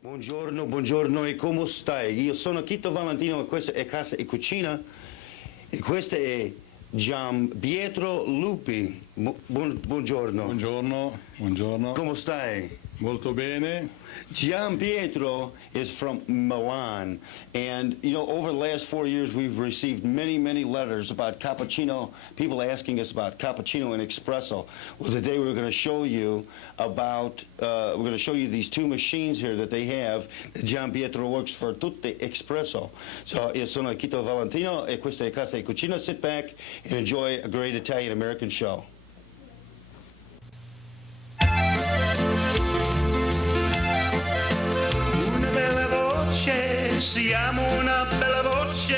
Buongiorno, buongiorno e come stai? Io sono Chito Valentino e questa è Casa e Cucina e questo è Gian Pietro Lupi. Buongiorno. Buongiorno, buongiorno. Come stai? Molto bene. Gian Pietro is from Milan, and you know, over the last 4 years we've received many letters about cappuccino, people asking us about cappuccino and espresso. Well, today we're going to show you about, we're going to show you these two machines here that they have, that Gian Pietro works for tutte espresso. So, io sono Chito Valentino e questa è Casa e Cucina. Sit back and enjoy a great Italian-American show. Siamo una bella voce,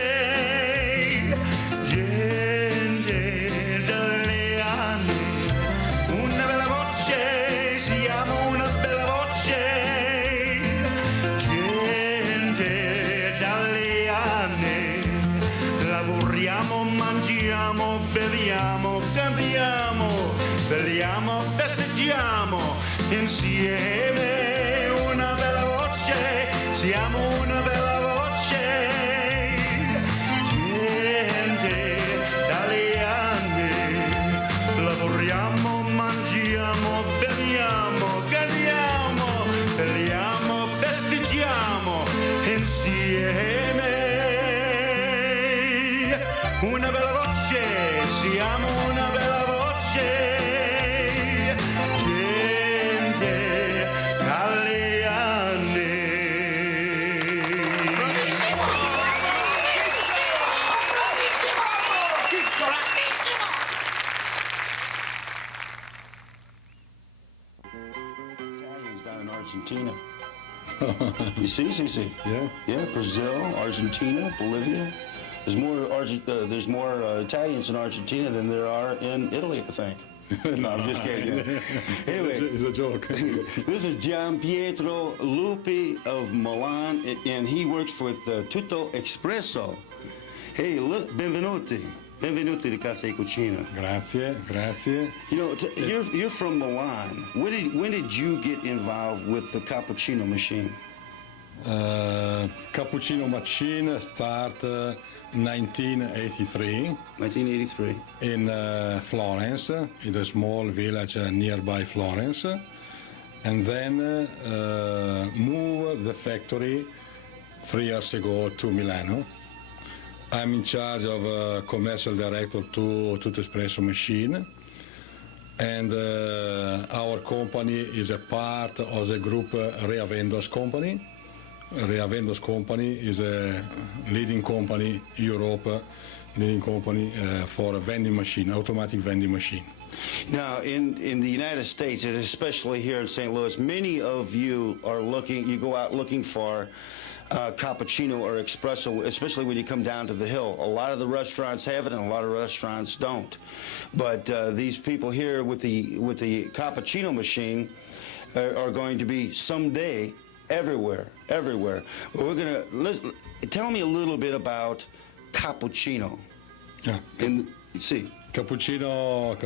gente dalle anni, una bella voce, siamo una bella voce, gente dalle anni, lavoriamo, mangiamo, beviamo, cantiamo, balliamo, festeggiamo insieme, una bella voce, siamo una bella mangiamo, beviamo, cantiamo, balliamo, festeggiamo insieme. Una bella voce, siamo una bella voce, gente dalle anni. Argentina. You see. Yeah. Brazil, Argentina, Bolivia. There's more Italians in Argentina than there are in Italy, I think. No, I'm just kidding. Anyway, it's a joke. This is Gian Pietro Lupi of Milan, and he works with Tutto Espresso. Hey, look, benvenuti. Benvenuti to Casa e Cucina. Grazie. You know, you're from Milan. When did you get involved with the cappuccino machine? Cappuccino machine start 1983. 1983. In Florence, in a small village nearby Florence, and then move the factory 3 years ago to Milano. I'm in charge of commercial director to Tutto Espresso machine, and our company is a part of the group Rea Vendos company. Rea Vendos company is a leading company Europe, leading company for a vending machine, automatic vending machine. Now, in the United States, and especially here in St. Louis, many of you you go out looking for cappuccino or espresso, especially when you come down to the hill. A lot of the restaurants have it, and a lot of restaurants don't. But these people here with the cappuccino machine are going to be someday everywhere. Well, we're gonna tell me a little bit about cappuccino. Yeah. Cappuccino.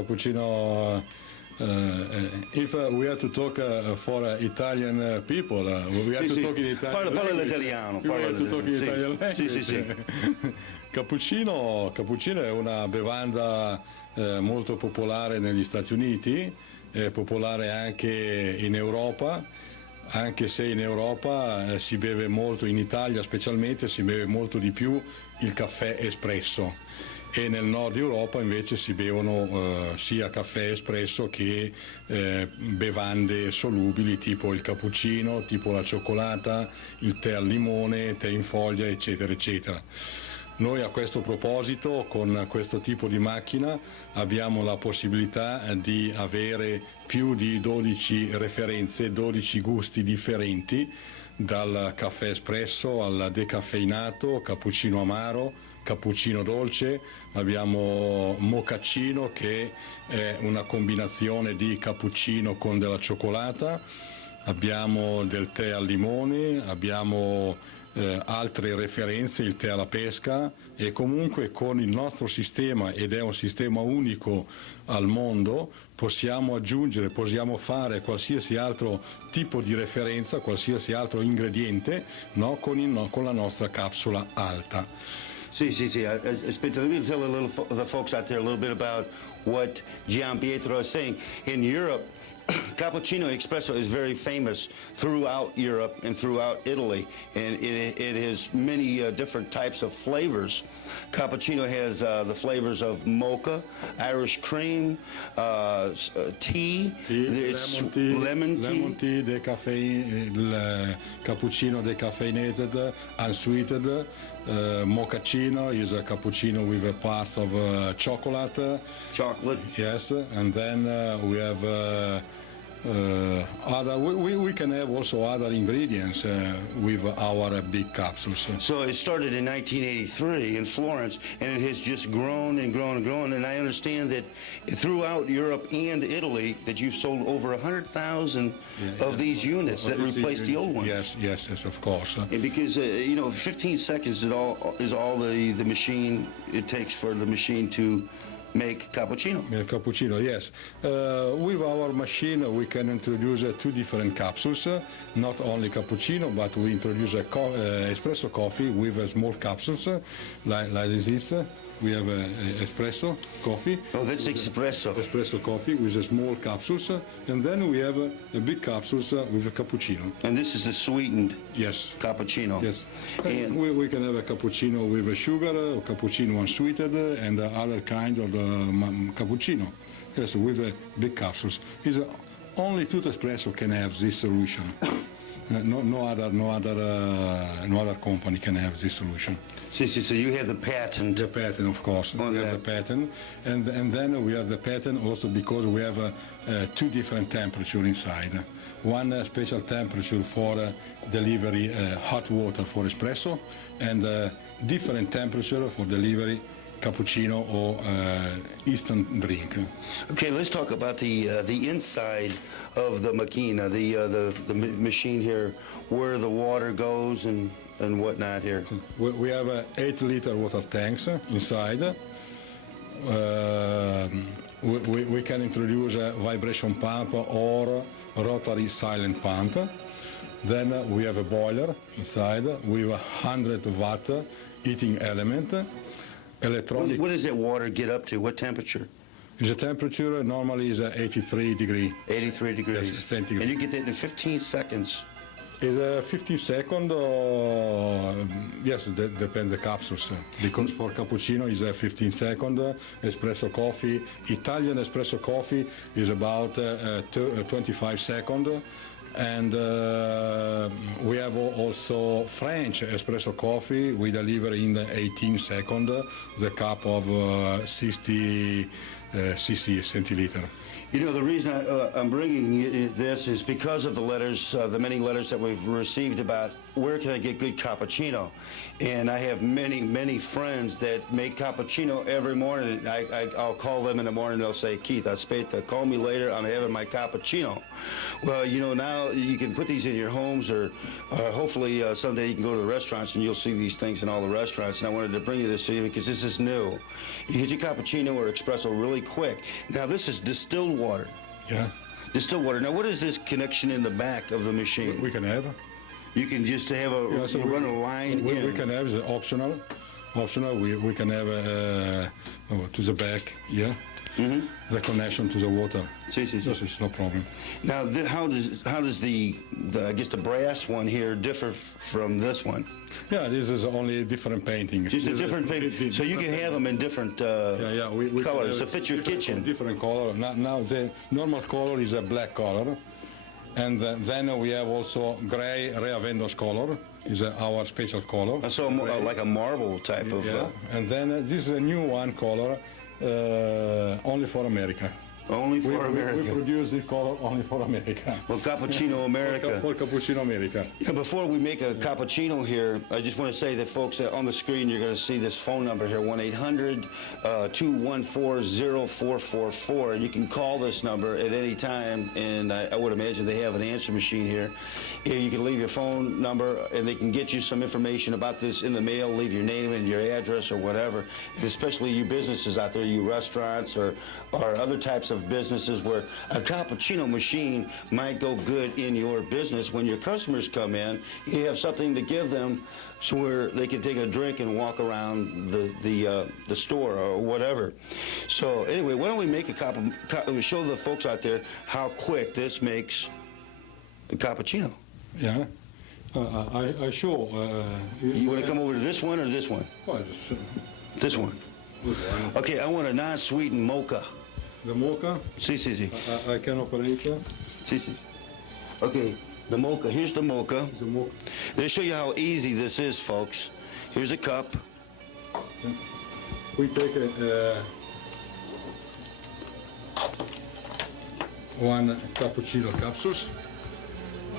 If we have to talk for Italian people, we have to talk in Italian. Parla l'italiano. We have to talk in Italian language. Sì. Cappuccino è una bevanda molto popolare negli Stati Uniti, è popolare anche in Europa, anche se in Europa si beve molto, in Italia specialmente si beve molto di più il caffè espresso. E nel nord Europa invece si bevono sia caffè espresso che bevande solubili tipo il cappuccino, tipo la cioccolata, il tè al limone, tè in foglia, eccetera. Noi a questo proposito, con questo tipo di macchina, abbiamo la possibilità di avere più di 12 referenze, 12 gusti differenti, dal caffè espresso al decaffeinato, cappuccino amaro, cappuccino dolce, abbiamo mocaccino che è una combinazione di cappuccino con della cioccolata, abbiamo del tè al limone, abbiamo altre referenze, il tè alla pesca, e comunque con il nostro sistema, ed è un sistema unico al mondo, possiamo aggiungere, possiamo fare qualsiasi altro tipo di referenza, qualsiasi altro ingrediente, no, con la nostra capsula alta. See. Let me tell the folks out there a little bit about what Gian Pietro is saying. In Europe, cappuccino espresso is very famous throughout Europe and throughout Italy, and it has many different types of flavors. Cappuccino has the flavors of mocha, Irish cream, tea, lemon tea, Il cappuccino decaffeinated, unsweetened. Mochaccino is a cappuccino with a part of chocolate. Yes, and then we have other. We can have also other ingredients with our big capsules. So it started in 1983 in Florence, and it has just grown and grown and grown. And I understand that throughout Europe and Italy, that you've sold over 100,000 of these units that replaced the old ones. Yes, of course. And because 15 seconds is all the machine it takes for the machine to make cappuccino. Cappuccino, yes. With our machine, we can introduce two different capsules, not only cappuccino, but we introduce espresso coffee with small capsules, like this. We have espresso coffee. Oh, that's espresso. Espresso coffee with small capsules, and then we have big capsules with a cappuccino. And this is the sweetened cappuccino. Yes. And we can have a cappuccino with sugar, a cappuccino unsweetened, and other kind of cappuccino. Yes, with big capsules. It's only Tutto Espresso can have this solution. No other company can have this solution. So you have the patent. The patent, of course. We have the patent, and then we have the patent also because we have two different temperatures inside. One special temperature for delivery hot water for espresso, and different temperature for delivery cappuccino or instant drink. Okay, let's talk about the inside of the macchina, the machine here, where the water goes and whatnot here. We have 8-liter water tanks inside. We can introduce a vibration pump or rotary silent pump. Then we have a boiler inside with a 100-watt heating element. Electronic. What does that water get up to? What temperature? The temperature normally is 83 degrees. 83 degrees. Yes, centigrade. And you get that in 15 seconds. Is 15 seconds, yes, that depends the capsules. Because for cappuccino is 15 seconds, espresso coffee, Italian espresso coffee is about 25 seconds. And we have also French espresso coffee. We deliver in 18 seconds the cup of 60 cc centiliter. You know, the reason I'm bringing you this is because of the letters, the many letters that we've received about where can I get good cappuccino. And I have many friends that make cappuccino every morning. I'll call them in the morning, they'll say, Keith, aspetta, call me later, I'm having my cappuccino. Well, you know, now you can put these in your homes, or hopefully someday you can go to the restaurants and you'll see these things in all the restaurants. And I wanted to bring you this to you because this is new. You get your cappuccino or espresso really quick. Now this is distilled water. Yeah. Distilled water. Now what is this connection in the back of the machine? We can have. You can just have run a line in. We can have the optional. We can have to the back, the connection to the water. See. Yes, it's no problem. Now, how does the I guess the brass one here differ from this one? Yeah, this is only a different painting. Just a different painting. So you can have them in different we colors to fit your kitchen. Different color. Now the normal color is a black color. And then we have also gray Reavendos color, is our special color. So like a marble type of... And then this is a new one color, only for America. Only We for America. produce the color only for America. Well, Cappuccino America. For Cappuccino America. Yeah, before we make a cappuccino here, I just want to say that, folks, that on the screen you're going to see this phone number here, 1-800-214-0444. And you can call this number at any time, and I would imagine they have an answer machine here. You can leave your phone number, and they can get you some information about this in the mail, leave your name and your address or whatever. And especially you businesses out there, you restaurants or other types of businesses where a cappuccino machine might go good in your business. When your customers come in, you have something to give them so where they can take a drink and walk around the store or whatever. So anyway, why don't we make show the folks out there how quick this makes the cappuccino. Yeah. I show. You want to come over to this one or this one? Well, just, This one. this one. Okay, I want a non-sweetened mocha. The mocha, Si, si, si. I can operate. Si, si. Okay, the mocha. Here's the mocha. The mocha. Let me show you how easy this is, folks. Here's a cup. We take one cappuccino capsules.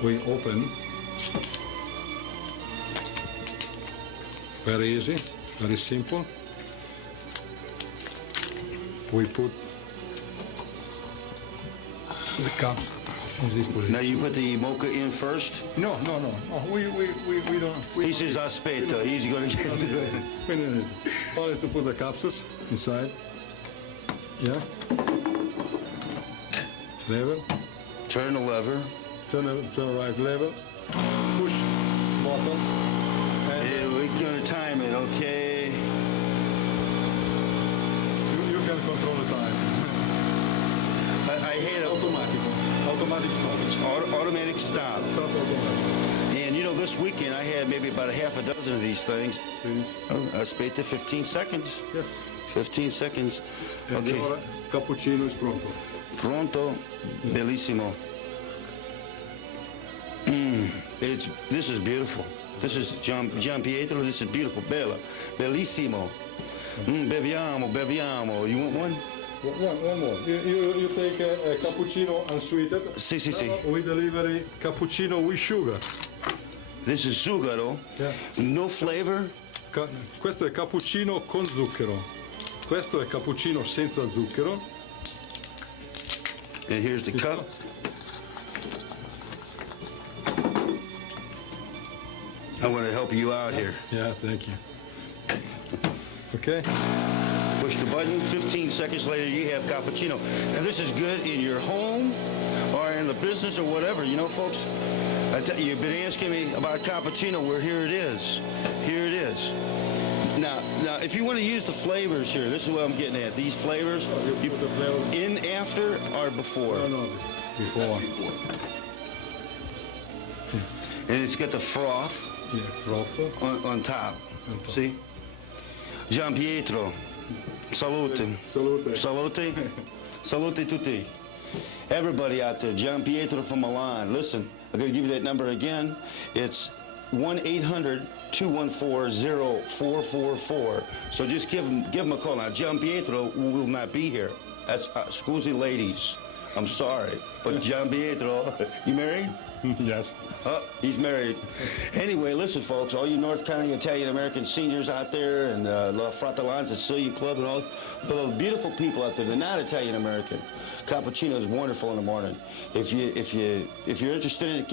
We open. Very easy, very simple. We put the cups in this position. Now you put the mocha in first. No. We don't. He says aspetta. He's going to get to it. We don't need only to put the capsules inside. Yeah. Level. Turn the lever. Turn the right level. Push button. And And we're going to time it, okay? you can control the time. I hate Automatic stop. automatic stop. Stop automatic. And you know, this weekend I had maybe about a half a dozen of these things. Finish. Aspetta 15 seconds. Yes. 15 seconds. And Okay. ora cappuccino is pronto. Pronto. Bellissimo. This is beautiful. This is Gian Pietro. This is beautiful. Bella. Bellissimo. Beviamo. You want one? One more. You take a cappuccino unsweetened. Si, si, si. We deliver cappuccino with sugar. This is Zugaro. Yeah. No flavor. Questo è cappuccino con zucchero. Questo è cappuccino senza zucchero. And here's the cup. I want to help you out here. Yeah, thank you. Okay. Push the button. 15 seconds later, you have cappuccino. Now, this is good in your home or in the business or whatever. You know, folks, you've been asking me about cappuccino. Well, here it is. Here it is. Now, if you want to use the flavors here, this is what I'm getting at. These flavors, You put the flavor. in after or before? No, before. And it's got the froth Yeah, froth. on top. On top. See? Gian Pietro. Salute. Salute. Salute. Salute tutti. Everybody out there, Gian Pietro from Milan. Listen, I'm going to give you that number again. It's 1-800-214-0444. So just give him a call. Now, Gian Pietro will not be here. That's, scusi ladies. I'm sorry. But Gian Pietro, you married? Yes. Oh, he's married. Anyway, listen, folks, all you North County Italian-American seniors out there and La Fratellanza Sicilian Club and all the beautiful people out there, they're not Italian-American. Cappuccino is wonderful in the morning. If you're interested in it,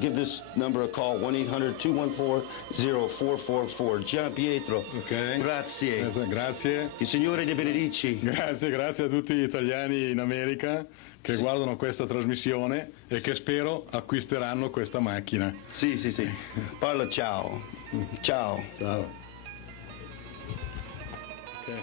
give this number a call, 1-800-214-0444. Gian Pietro. Ok. Grazie. Grazie. Il Signore di benedici. Grazie a tutti gli italiani in America che guardano questa trasmissione e che spero acquisteranno questa macchina. Sì. Parla ciao. Ciao. Ciao. Okay.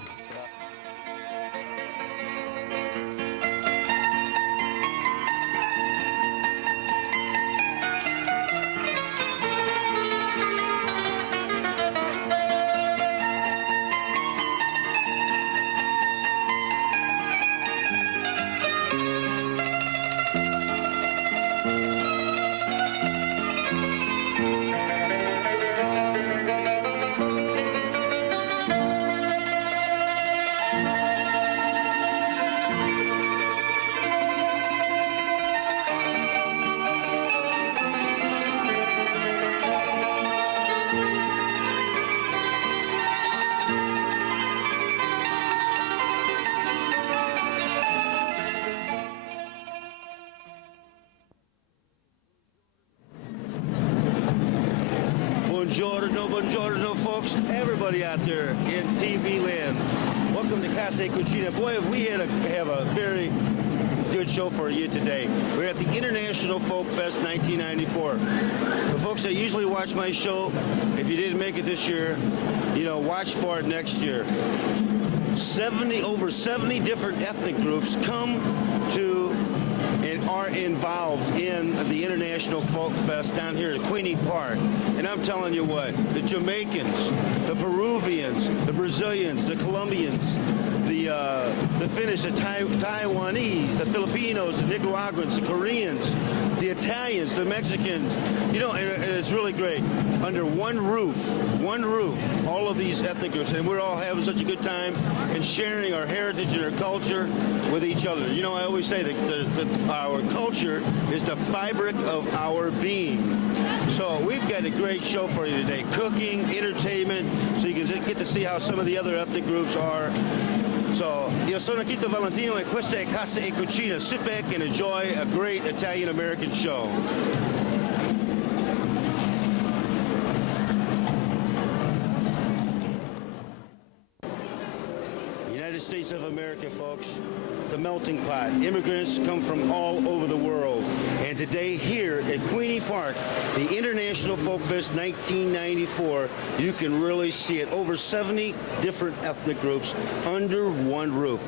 buongiorno, folks. Everybody out there in TV land. Welcome to Casa, Cucina. Boy, have we have a very good show for you today. We're at the International Folkfest 1994. The folks that usually watch my show, if you didn't make it this year, watch for it next year. Over 70 different ethnic groups come to and are involved in the International Folk Fest down here at Queenie Park. And I'm telling you what, the Jamaicans, the Peruvians, the Brazilians, the Colombians, the Finnish, the Taiwanese, the Filipinos, the Nicaraguans, the Koreans, the Italians, the Mexicans, and it's really great. Under one roof, all of these ethnic groups, and we're all having such a good time and sharing our heritage and our culture with each other. I always say that our culture is the fabric of our being. So we've got a great show for you today. Cooking, entertainment, so you can get to see how some of the other ethnic groups are. So, io sono Quito Valentino e questa è Casa e Cucina. Sit back and enjoy a great Italian-American show. United States of America, folks. The melting pot. Immigrants come from all over the world. And today here at Queenie Park, the International Folkfest 1994, you can really see it. Over 70 different ethnic groups under one roof.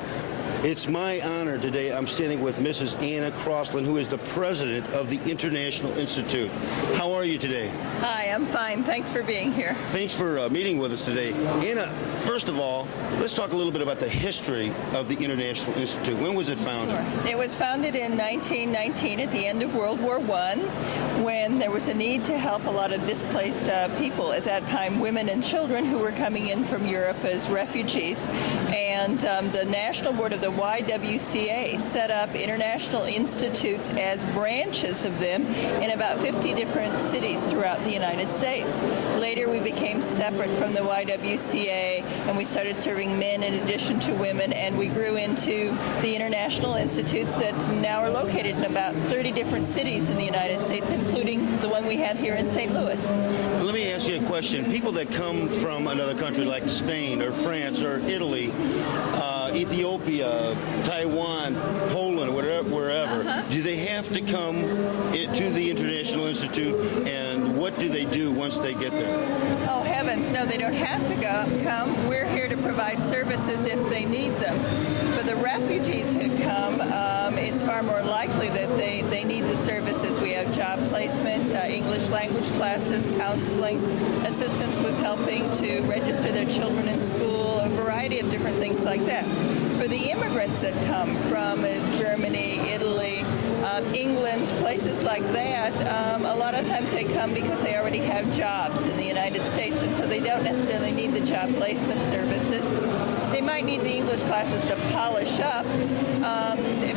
It's my honor today. I'm standing with Mrs. Anna Crossland, who is the president of the International Institute. How are you today? Hi, I'm fine. Thanks for being here. Thanks for meeting with us today. Anna, first of all, let's talk a little bit about the history of the International Institute. When was it founded? Sure. It was founded in 1919 at the end of World War I, when there was a need to help a lot of displaced people, at that time women and children who were coming in from Europe as refugees. And the National Board of the YWCA set up international institutes as branches of them in about 50 different cities throughout the United States. Later we became separate from the YWCA and we started serving men in addition to women, and we grew into the international institutes that now are located in about 30 different cities in the United States, including the one we have here in St. Louis. Let me ask you a question. People that come from another country like Spain or France or Italy, Ethiopia, Taiwan, Poland, wherever, do they have to come to the International Institute, and what do they do once they get there? Oh, heavens, no, they don't have to come. We're here to provide services if they need them. For the refugees who come, it's far more likely that they need the services. We have job placement, English language classes, counseling, assistance with helping to register their children in school, a variety of different things like that. For the immigrants that come from Germany, Italy, England, places like that, a lot of times they come because they already have jobs in the United States, and so they don't necessarily need the job placement services. They might need the English classes to polish up,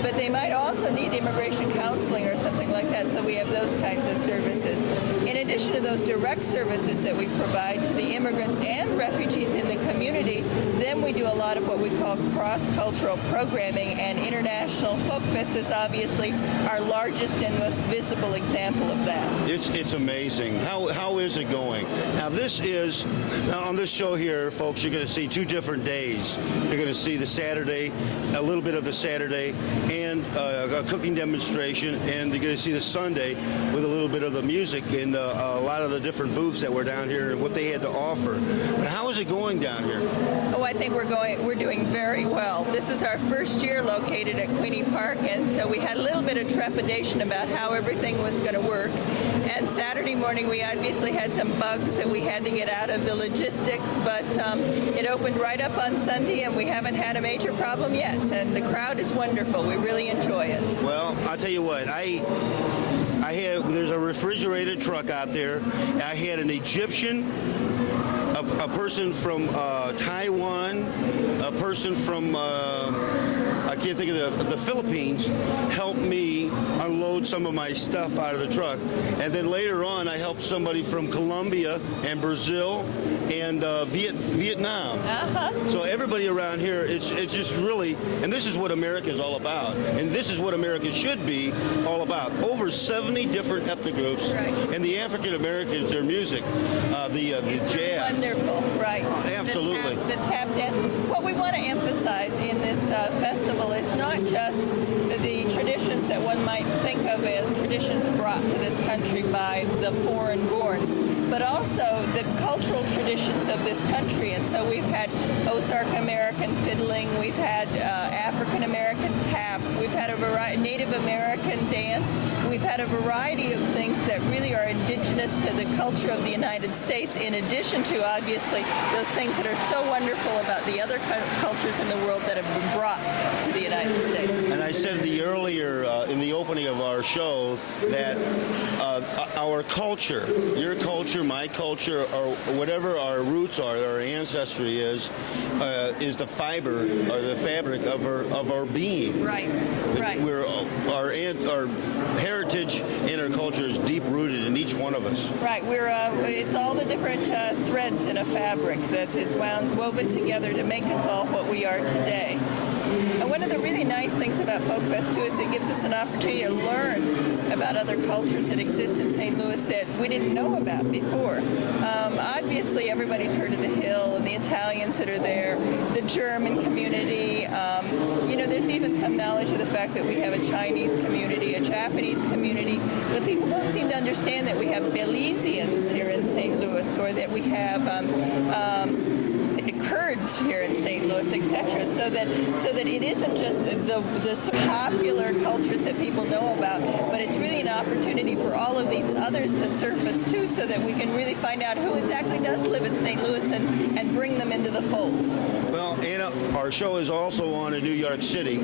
but they might also need immigration counseling or something like that, so we have those kinds of services. In addition to those direct services that we provide to the immigrants and refugees in the community, then we do a lot of what we call cross-cultural programming, and International Folkfest is obviously our largest and most visible example of that. It's amazing. How is it going? Now on this show here, folks, you're going to see two different days. You're going to see the Saturday, a little bit of the Saturday, and a cooking demonstration, and you're going to see the Sunday with a little bit of the music and a lot of the different booths that were down here and what they had to offer. But how is it going down here? Oh, I think we're doing very well. This is our first year located at Queenie Park, and so we had a little bit of trepidation about how everything was going to work. And Saturday morning we obviously had some bugs that we had to get out of the logistics, but it opened right up on Sunday and we haven't had a major problem yet. And the crowd is wonderful. We really enjoy it. Well, I'll tell you what, there's a refrigerated truck out there. I had an Egyptian, a person from Taiwan, a person from I can't think of the Philippines helped me unload some of my stuff out of the truck. And then later on, I helped somebody from Colombia and Brazil and Vietnam. So everybody around here, it's just really, and this is what America is all about. And this is what America should be all about. Over 70 different ethnic groups. Right. And the African Americans, their music, the it's jazz. Wonderful, right. Absolutely. The tap dance. What we want to emphasize in this festival is not just the traditions that one might think of as traditions brought to this country by the foreign-born, but also the cultural traditions of this country. And so we've had Ozark American fiddling, we've had African American tap, we've had a variety Native American dance, we've had a variety of things that really are indigenous to the culture of the United States, in addition to obviously those things that are so wonderful about the other cultures in the world that have been brought to the United States. And I said earlier in the opening of our show that our culture, your culture, my culture, or whatever our roots are, our ancestry is the fiber or the fabric of our being. Right. Right. Our heritage and our culture is deep rooted in each one of us. Right. It's all the different threads in a fabric that is woven together to make us all what we are today. And one of the really nice things about Folkfest, too, is it gives us an opportunity to learn about other cultures that exist in St. Louis that we didn't know about before. Obviously, everybody's heard of the Hill and the Italians that are there, the German community. There's even some knowledge of the fact that we have a Chinese community, a Japanese community, but people don't seem to understand that we have Belizeans here in St. Louis, or that we have Kurds here in St. Louis, etc. So that it isn't just the popular cultures that people know about, but it's really an opportunity for all of these others to surface too, so that we can really find out who exactly does live in St. Louis and bring them into the fold. Well, Anna, our show is also on in New York City,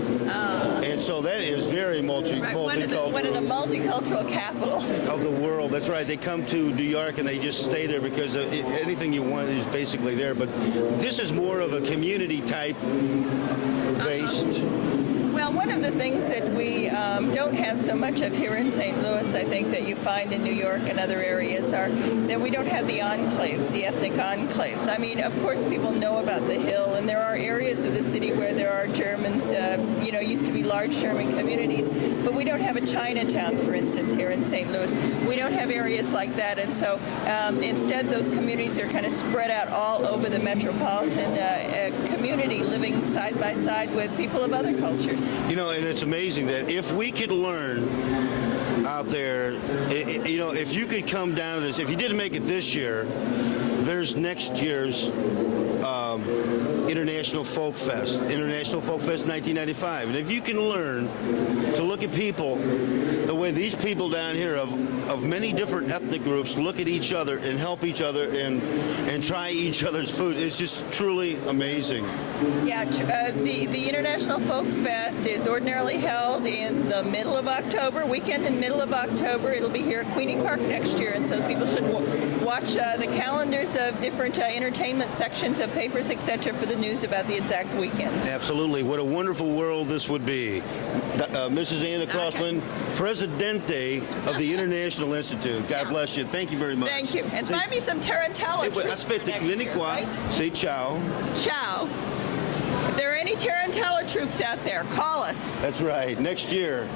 and so that is very multicultural. One of the multicultural capitals of the world. That's right. They come to New York and they just stay there because anything you want is basically there. But this is more of a community type based. Well, one of the things that we don't have so much of here in St. Louis, I think, that you find in New York and other areas, are that we don't have the enclaves, the ethnic enclaves. I mean, of course, people know about the Hill, and there are areas of the city where there are Germans, used to be large German communities, but we don't have a Chinatown, for instance, here in St. Louis. We don't have areas like that, and so instead those communities are kind of spread out all over the metropolitan community, living side by side with people of other cultures. And it's amazing that if we could learn out there, if you could come down to this, if you didn't make it this year, there's next year's International Folkfest 1995. And if you can learn to look at people the way these people down here of many different ethnic groups look at each other and help each other and try each other's food, it's just truly amazing. Yeah, the International Folkfest is ordinarily held in the middle of October, weekend in middle of October. It'll be here at Queenie Park next year, and so people should watch the calendars of different entertainment sections of papers, etc., for the news about the exact weekend. Absolutely. What a wonderful world this would be. Mrs. Anna Crossman, Presidente of the International Institute. God bless you. Thank you very much. Thank you. And find me some Tarantella troops. Aspetta, vieni qua. Right? Say ciao. Ciao. If there are any Tarantella troops out there, call us. That's right. Next year.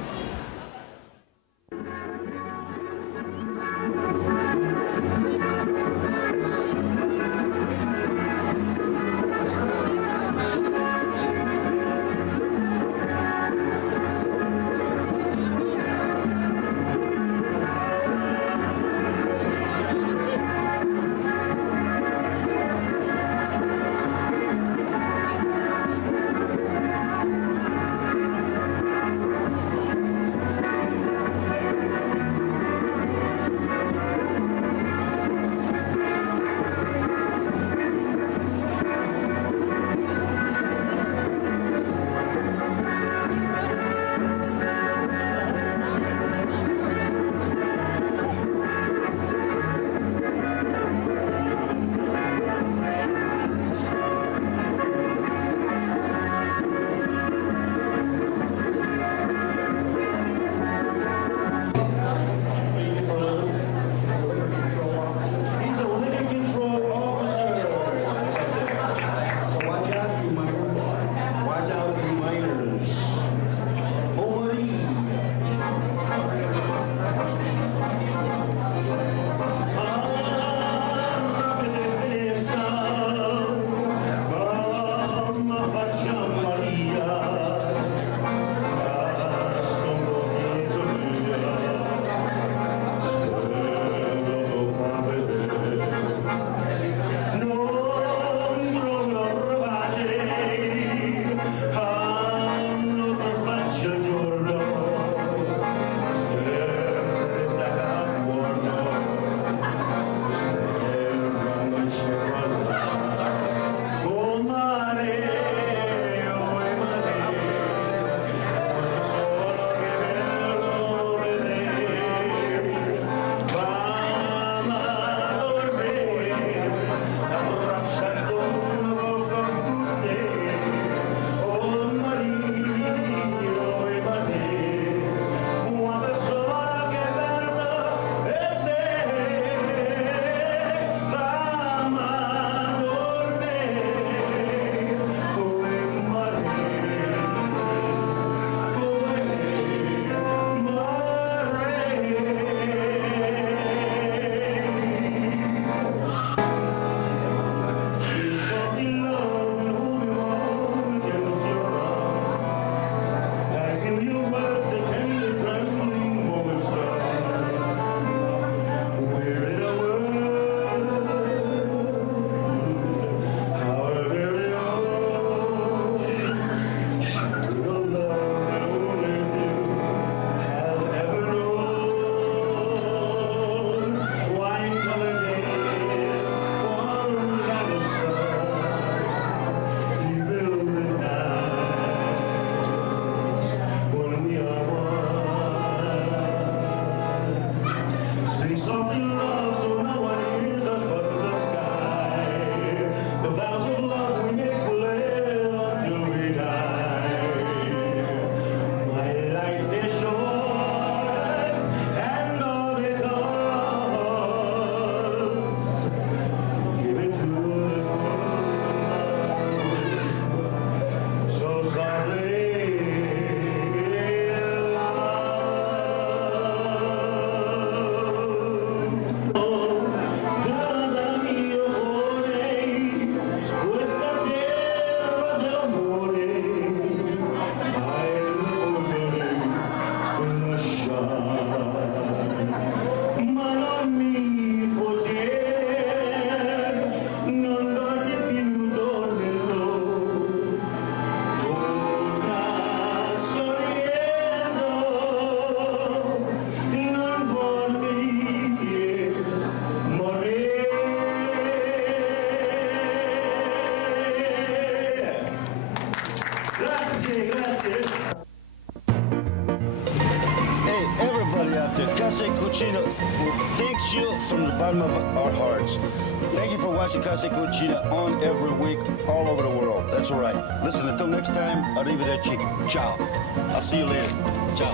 bottom of our hearts. Thank you for watching Casa Cucina on every week, all over the world. That's all right. Listen, until next time, arrivederci. Ciao. I'll see you later. Ciao.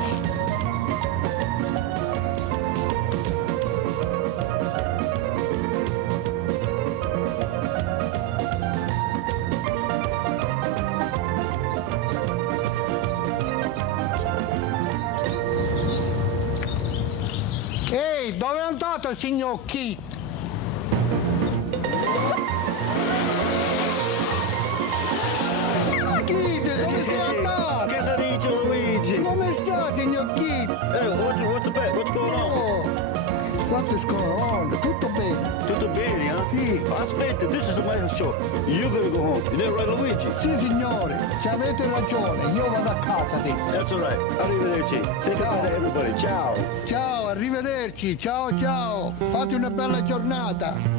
Ehi, dove è andato il signor Kit? Kit, dove sei andato? Cosa dice Luigi? Come sta, signor Kit? What's going on? Oh, what is going on? Tutto bene? Tutto bene, huh? Sì. Aspetta, this is my show. You're gonna go home. You didn't right, Luigi? Sì, signore, ci avete ragione, io vado a casa adesso. That's all right. Arrivederci. Say goodbye to everybody. Ciao. Ciao, arrivederci, ciao ciao, fate una bella giornata.